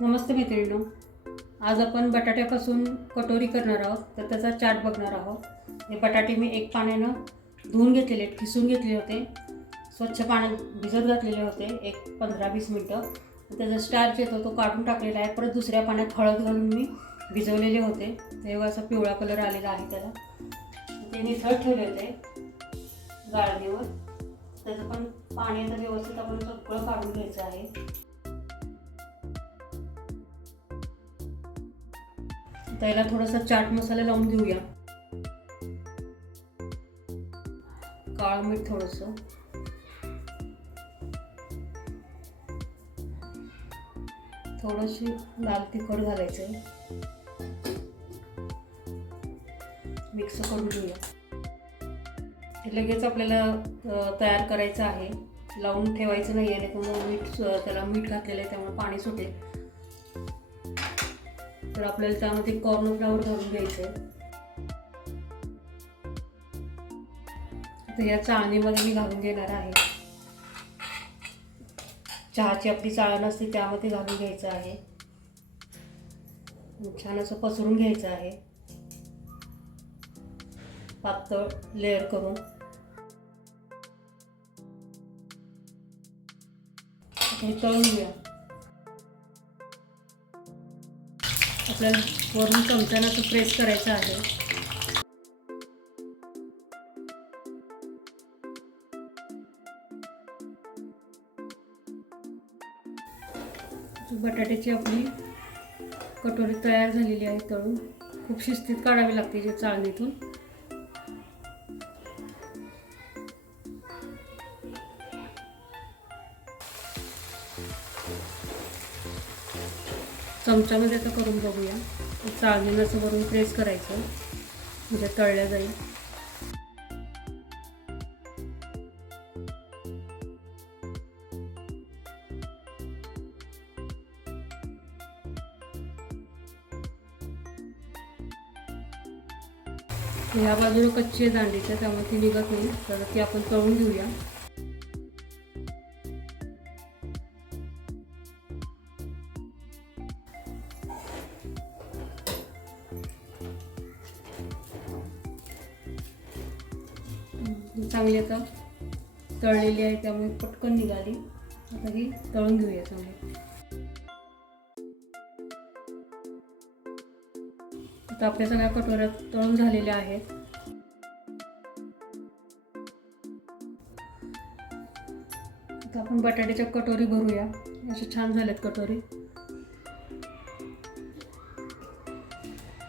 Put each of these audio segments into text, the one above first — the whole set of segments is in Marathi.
नमस्ते मैत्रिणींनो. आज आपण बटाट्यापासून कटोरी करणार आहोत तर त्याचा चाट बघणार आहोत. हे बटाटे मी एक पाण्यानं धुवून घेतलेले आहेत खिसून घेतले होते. स्वच्छ पाण्यात भिजत घातलेले होते एक पंधरा वीस मिनटं. त्याचा स्टार्च येतो तो काढून टाकलेला आहे परत दुसऱ्या पाण्यात हळद घालून मी भिजवलेले होते. तेव्हा असा पिवळा कलर आलेला आहे त्याला. ते निथळ ठेवले होते गाळणीवर. त्याचं पण पाणी आता व्यवस्थित आपण सगळं काढून घ्यायचं आहे. त्याला थोडासा चाट मसाला लावून घेऊया काळं मीठ थोडस. थोडीशी लाल तिखट घालायचं. मिक्स करून घेऊया. हे लगेच आपल्याला तयार करायचं आहे. लावून ठेवायचं नाही आहे त्यामुळे मीठ त्याला मीठ घातलेलं आहे त्यामुळे पाणी सुटेल. तर आपल्याला त्यामध्ये कॉर्न फ्लावर घालून घ्यायचं. आहे तर या चाळणीमध्ये मी घालून घेणार आहे. चहाची आपली चाळण असते त्यामध्ये घालून घ्यायचं आहे. छान असं पसरून घ्यायचं आहे. पातळ लेअर करून. हे तळून घ्या आपल्याला वरून चमच्यानं असं प्रेस करायचं आहे. बटाट्याची आपली कटोरी तयार झालेली आहे तळून. खूप शिस्तीत काढावी लागते जे चाळणीतून. चमच्यामध्ये असं करून बघूया. चाळणीनं असं वरून प्रेस करायचं. म्हणजे तळल्या जाईल. ह्या बाजूला कच्ची आहे दांडीच्या त्यामुळे ती निघत नाही. तर ती आपण तळून घेऊया. चांगली आता तळलेली आहे त्यामुळे पटकन निघाली. आता ही तळून घेऊया चांगली. आता आपल्या सगळ्या कटोऱ्या तळून झालेल्या आहेत. आता आपण बटाट्याच्या कटोरी भरूया. अशा छान झाल्यात कटोरी.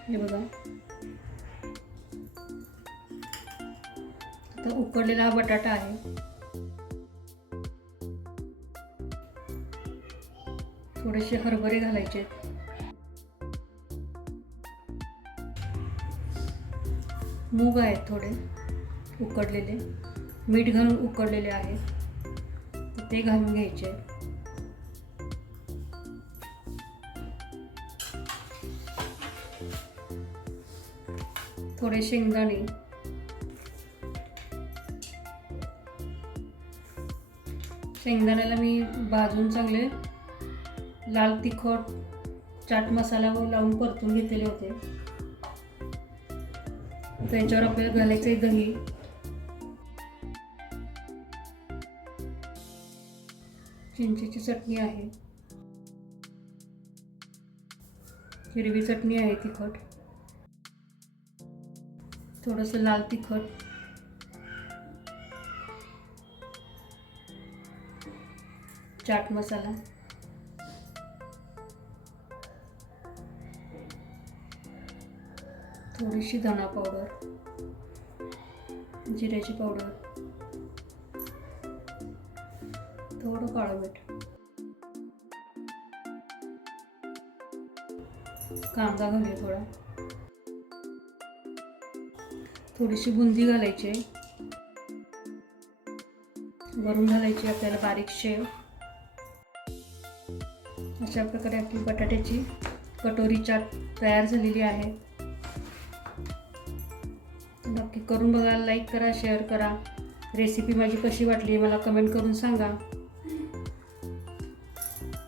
हे बघा. आता उकडलेला हा बटाटा आहे. थोडेसे हरभरे घालायचे. मूग आहेत थोडे उकडलेले. मीठ घालून उकडलेले आहेत ते घालून घ्यायचे. थोडे शेंगदाणे. शेंगदाण्याला मी भाजून चांगले लाल तिखट चाट मसाला व लावून परतून घेतलेले होते. त्याच्यावर आपल्याला घालायचं आहे दही. चिंचेची चटणी आहे. हिरवी चटणी आहे तिखट. थोडंसं लाल तिखट. चाट मसाला. थोडीशी धना पावडर. जिऱ्याची पावडर. थोडं काळं मीठ. कांदा घालूया थोडा. थोडीशी बुंदी घालायची. वरून घालायची आपल्याला बारीक शेव. अशा प्रकारे आपली बटाट्याची कटोरी चाट तयार झालेली आहे. नक्की करून बघा लाईक करा शेअर करा. रेसिपी माझी कशी वाटली मला कमेंट करून सांगा.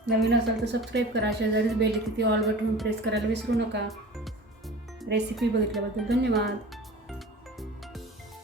नवीन असाल तर सबस्क्राईब करा. शेजारीच बेल किती ऑल बटन प्रेस करायला विसरू नका. रेसिपी बघितल्याबद्दल धन्यवाद.